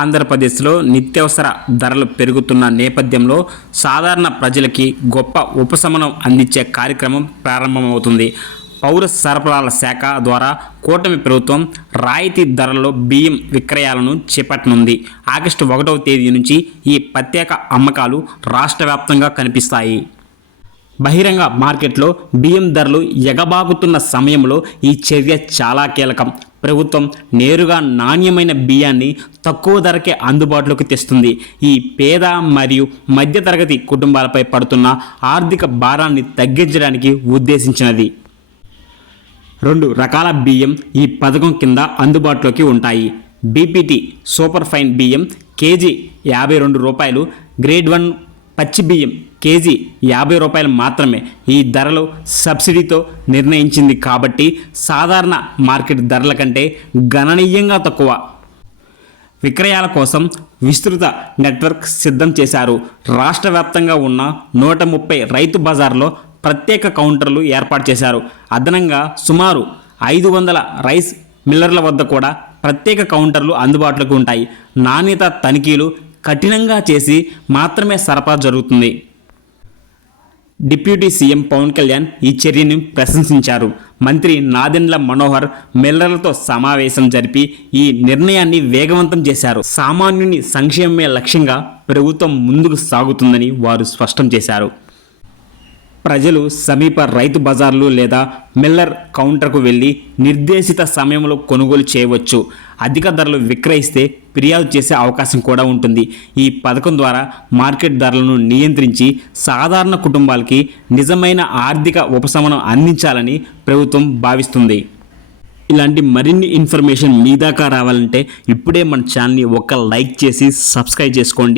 ఆంధ్రప్రదేశ్లో నిత్యావసర ధరలు పెరుగుతున్న నేపథ్యంలో సాధారణ ప్రజలకి గొప్ప ఉపశమనం అందించే కార్యక్రమం ప్రారంభమవుతుంది. పౌర సరఫరాల శాఖ ద్వారా కూటమి ప్రభుత్వం రాయితీ ధరల్లో బియ్యం విక్రయాలను చేపట్టనుంది. ఆగస్టు 1వ తేదీ నుంచి ఈ ప్రత్యేక అమ్మకాలు రాష్ట్ర వ్యాప్తంగా కనిపిస్తాయి. బహిరంగ మార్కెట్లో బియ్యం ధరలు ఎగబాకుతున్న సమయంలో ఈ చర్య చాలా కీలకం. ప్రభుత్వం నేరుగా నాణ్యమైన బియ్యాన్ని తక్కువ ధరకే అందుబాటులోకి తెస్తుంది. ఈ పేద మరియు మధ్యతరగతి కుటుంబాలపై పడుతున్న ఆర్థిక భారాన్ని తగ్గించడానికి ఉద్దేశించినది. 2 రకాల బియ్యం ఈ పథకం కింద అందుబాటులోకి ఉంటాయి. బీపీటీ సూపర్ ఫైన్ బియ్యం కేజీ 52 రూపాయలు, గ్రేడ్ 1 పచ్చి బియ్యం కేజీ 50 రూపాయలు మాత్రమే. ఈ ధరలు సబ్సిడీతో నిర్ణయించింది కాబట్టి సాధారణ మార్కెట్ ధరల కంటే గణనీయంగా తక్కువ. విక్రయాల కోసం విస్తృత నెట్వర్క్ సిద్ధం చేశారు. రాష్ట్ర వ్యాప్తంగా ఉన్న 130 రైతు బజార్లో ప్రత్యేక కౌంటర్లు ఏర్పాటు చేశారు. అదనంగా సుమారు 500 రైస్ మిల్లర్ల వద్ద కూడా ప్రత్యేక కౌంటర్లు అందుబాటులోకి ఉంటాయి. నాణ్యత తనిఖీలు కఠినంగా చేసి మాత్రమే సరఫరా జరుగుతుంది. డిప్యూటీ సీఎం పవన్ కళ్యాణ్ ఈ చర్యను ప్రశంసించారు. మంత్రి నాదెండ్ల మనోహర్ మిల్లర్లతో సమావేశం జరిపి ఈ నిర్ణయాన్ని వేగవంతం చేశారు. సామాన్యుని సంక్షేమమే లక్ష్యంగా ప్రభుత్వం ముందుకు సాగుతుందని వారు స్పష్టం చేశారు. ప్రజలు సమీప రైతు బజార్లు లేదా మిల్లర్ కౌంటర్కు వెళ్ళి నిర్దేశిత సమయంలో కొనుగోలు చేయవచ్చు. అధిక ధరలు విక్రయిస్తే ఫిర్యాదు చేసే అవకాశం కూడా ఉంటుంది. ఈ పథకం ద్వారా మార్కెట్ ధరలను నియంత్రించి సాధారణ కుటుంబాలకి నిజమైన ఆర్థిక ఉపశమనం అందించాలని ప్రభుత్వం భావిస్తుంది. ఇలాంటి మరిన్ని ఇన్ఫర్మేషన్ మీ దాకా రావాలంటే ఇప్పుడే మన ఛానల్ని ఒక లైక్ చేసి సబ్స్క్రైబ్ చేసుకోండి.